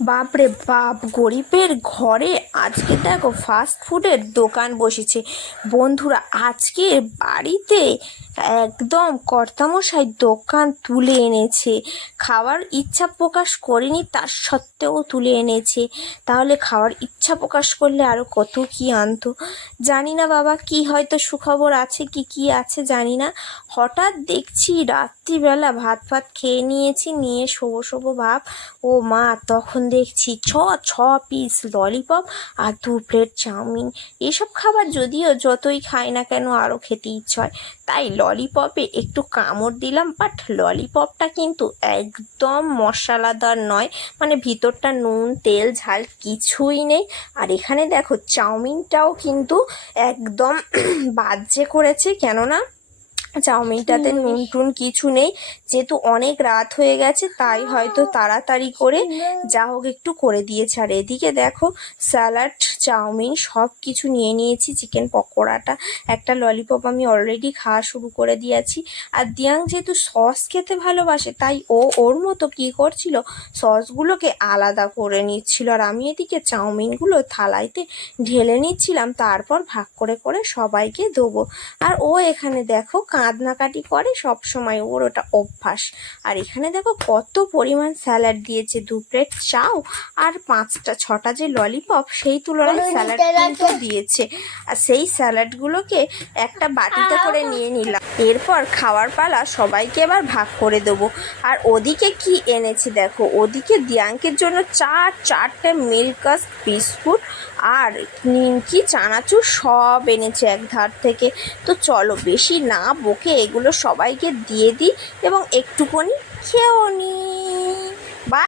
বাপরে বাপ, গরিবের ঘরে আজকে দেখো ফাস্ট ফুডের দোকান বসেছে। বন্ধুরা, আজকে বাড়িতে একদম কর্তামশাই দোকান তুলে এনেছে। খাওয়ার ইচ্ছা প্রকাশ করেনি, তার সত্ত্বেও তুলে এনেছে। তাহলে খাওয়ার ইচ্ছা প্রকাশ করলে আরও কত কি আনতো জানি না বাবা, কি হয়তো সুখবর আছে কি কি আছে জানি না। হঠাৎ দেখছি রাত্রিবেলা ভাত ভাত খেয়ে নিয়েছি, নিয়ে শোবো শোবো ভাব, ও মা, তখন দেখছি, ছ ছ পিস ললিপপ আর দু প্লেট চাউমিন। এসব খাবার যদিও যতই খাই না কেন আরও খেতে ইচ্ছে হয়। তাই ললিপপে একটু কামড় দিলাম বাট ললিপপটা কিন্তু একদম মশলাদার নয়। মানে ভিতরটা নুন, তেল, ঝাল কিছুই নেই। আর এখানে দেখো, চাউমিনটাও কিন্তু একদম বাজে করেছে, কেননা চাউমিনটাতে নুন টুন কিছু নেই যেহেতু অনেক রাত হয়ে গেছে তাই হয়তো তাড়াতাড়ি করে যা হোক একটু করে দিয়েছে। আর এদিকে দেখো স্যালাড চাউমিন সব কিছু নিয়ে নিয়েছি চিকেন পকোড়াটা একটা ললিপপ আমি অলরেডি খাওয়া শুরু করে দিয়েছি। আর দিয়াং যেহেতু সস খেতে ভালোবাসে তাই ও ওর মতো কী করছিল সসগুলোকে আলাদা করে নিচ্ছিল। আর আমি এদিকে চাউমিনগুলো থালাইতে ঢেলে নিচ্ছিলাম তারপর ভাগ করে করে সবাইকে দেবো। আর ও এখানে দেখো কাঁদনাকাটি করে সব সময় ওর ওটা অভ্যাস। আর এখানে দেখো কত পরিমাণ স্যালাড দিয়েছে দু প্লেট চাও আর পাঁচটা ছটা যে ললিপপ সেই তুলনায় স্যালাড কিন্তু দিয়েছে। আর সেই স্যালাডগুলোকে একটা বাটিতে করে নিয়ে নিলাম। এরপর খাওয়ার পালা সবাইকে এবার ভাগ করে দেবো। আর ওদিকে কি এনেছি দেখো ওদিকে দিয়াঙ্কের জন্য চার চারটে মিল্কাস বিস্কুট আর নিমকি চানাচুর সব এনেছে এক ধার থেকে। তো চলো বেশি না বকে এগুলো সবাইকে দিয়ে দিই এবং একটুখানি খেয়েও নিই।